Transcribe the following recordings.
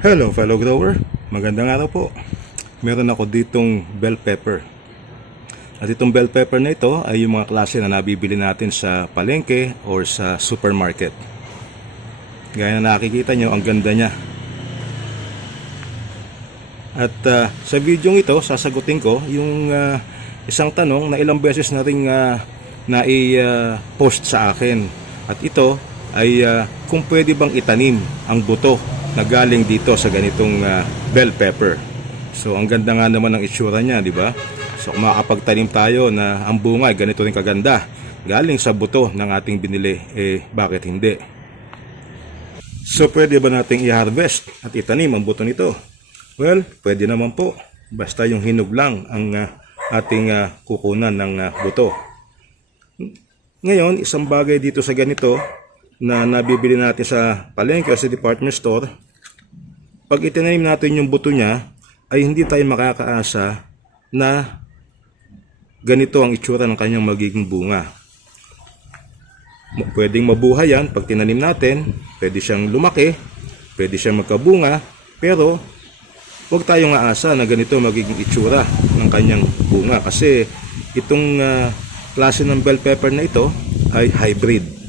Hello fellow grower, magandang araw po. Meron ako ditong bell pepper. At itong bell pepper na ito ay yung mga klase na nabibili natin sa palengke or sa supermarket. Gaya na nakikita nyo, ang ganda niya. At ah, sa video ito, sasagutin ko yung ah, isang tanong na ilang beses na rin uh, nai-post sa akin. At ito ay ah, kung pwede bang itanim ang buto na galing dito sa ganitong ah, bell pepper. So ang ganda nga naman ng itsura niya, di ba? So kung makakapagtanim tayo na ang bunga ay ganito rin kaganda galing sa buto ng ating binili, eh bakit hindi? So pwede ba nating i-harvest at itanim ang buto nito? Well, pwede naman po. Basta yung hinog lang ang ah, ating ah, kukunan ng ah, buto. Ngayon, isang bagay dito sa ganito na nabibili natin sa palengke o sa department store, pag itinanim natin yung buto niya, ay hindi tayo makakaasa na ganito ang itsura ng kanyang magiging bunga. Pwedeng mabuhay yan pag tinanim natin, pwede siyang lumaki, pwede siyang magkabunga, pero huwag tayong aasa na ganito magiging itsura ng kanyang bunga kasi itong ah, klase ng bell pepper na ito ay hybrid.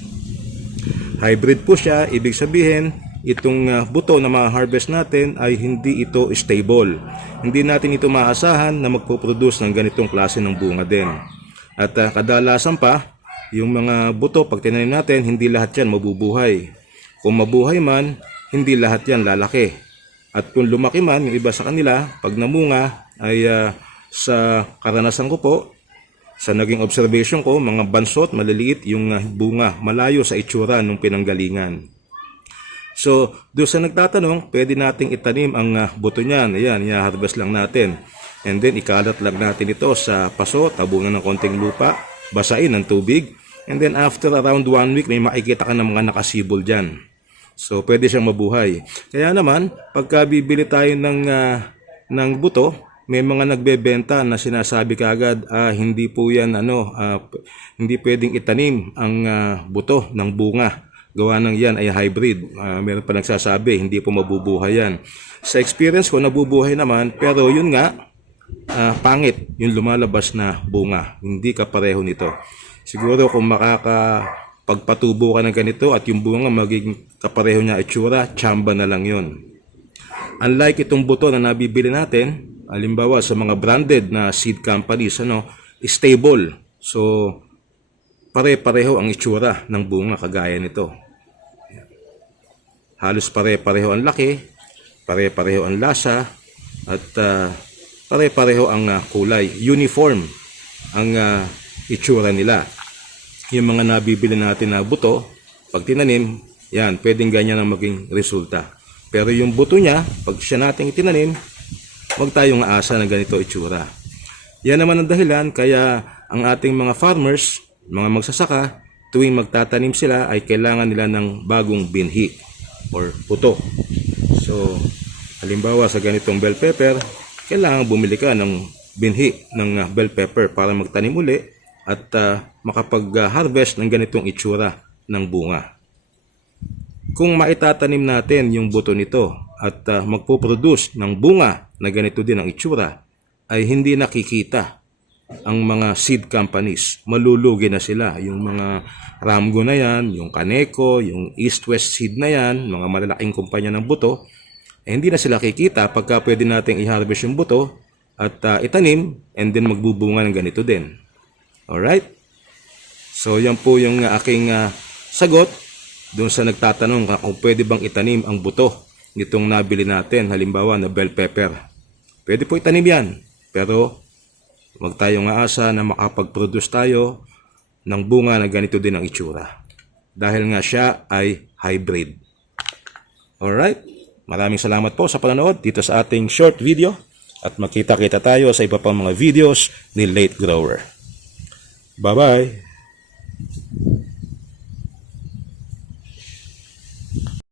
Hybrid po siya, ibig sabihin itong ah, buto na ma-harvest natin ay hindi ito stable. Hindi natin ito maasahan na magpo-produce ng ganitong klase ng bunga din. At ah, kadalasan pa, yung mga buto pag tinanim natin, hindi lahat yan mabubuhay. Kung mabuhay man, hindi lahat yan lalaki. At kung lumaki man, yung iba sa kanila, pag namunga, ay ah, sa karanasan ko po, sa naging observation ko, mga bansot, maliliit yung ah, bunga, malayo sa itsura ng pinanggalingan. So, doon sa nagtatanong, pwede nating itanim ang ah, buto niyan. Ayan, i-harvest lang natin. And then, ikalat lang natin ito sa paso, tabunan ng konting lupa, basain ng tubig. And then, after around one week, may makikita ka ng mga nakasibol dyan. So, pwede siyang mabuhay. Kaya naman, pagka bibili tayo ng, ah, ng buto, may mga nagbebenta na sinasabi kaagad, ah, hindi po yan, ano, ah, hindi pwedeng itanim ang ah, buto ng bunga. Gawa ng yan ay hybrid. Ah, meron pa nagsasabi, hindi po mabubuhay yan. Sa experience ko, nabubuhay naman, pero yun nga, ah, pangit yung lumalabas na bunga. Hindi kapareho nito. Siguro kung makakapagpatubo ka ng ganito at yung bunga magiging kapareho niya itsura, tsamba na lang yun. Unlike itong buto na nabibili natin, halimbawa sa mga branded na seed companies, ano, stable. So, pare-pareho ang itsura ng bunga kagaya nito. Halos pare-pareho ang laki, pare-pareho ang lasa, at ah, pare-pareho ang ah, kulay. Uniform ang ah, itsura nila. Yung mga nabibili natin na buto, pag tinanim, yan, pwedeng ganyan ang maging resulta. Pero yung buto niya, pag siya nating itinanim, huwag tayong aasa na ganito itsura. Yan naman ang dahilan kaya ang ating mga farmers, mga magsasaka, tuwing magtatanim sila ay kailangan nila ng bagong binhi or puto. So, halimbawa sa ganitong bell pepper, kailangan bumili ka ng binhi ng ah, bell pepper para magtanim uli at ah, makapag-harvest ng ganitong itsura ng bunga. Kung maitatanim natin yung buto nito at ah, magpo-produce ng bunga na ganito din ang itsura, ay hindi nakikita ang mga seed companies. Malulugi na sila. Yung mga Ramgo na yan, yung Caneco, yung East West Seed na yan, mga malalaking kumpanya ng buto, eh, hindi na sila kikita pagka pwede nating i-harvest yung buto at ah, itanim and then magbubunga ng ganito din. Alright? So yan po yung ah, aking ah, sagot doon sa nagtatanong kung pwede bang itanim ang buto nitong nabili natin, halimbawa na bell pepper. Pwede po itanim yan, pero Huwag tayong aasa na makapag-produce tayo ng bunga na ganito din ang itsura. Dahil nga siya ay hybrid. Alright? Maraming salamat po sa panonood dito sa ating short video at makita-kita tayo sa iba pang mga videos ni Late Grower. Bye-bye!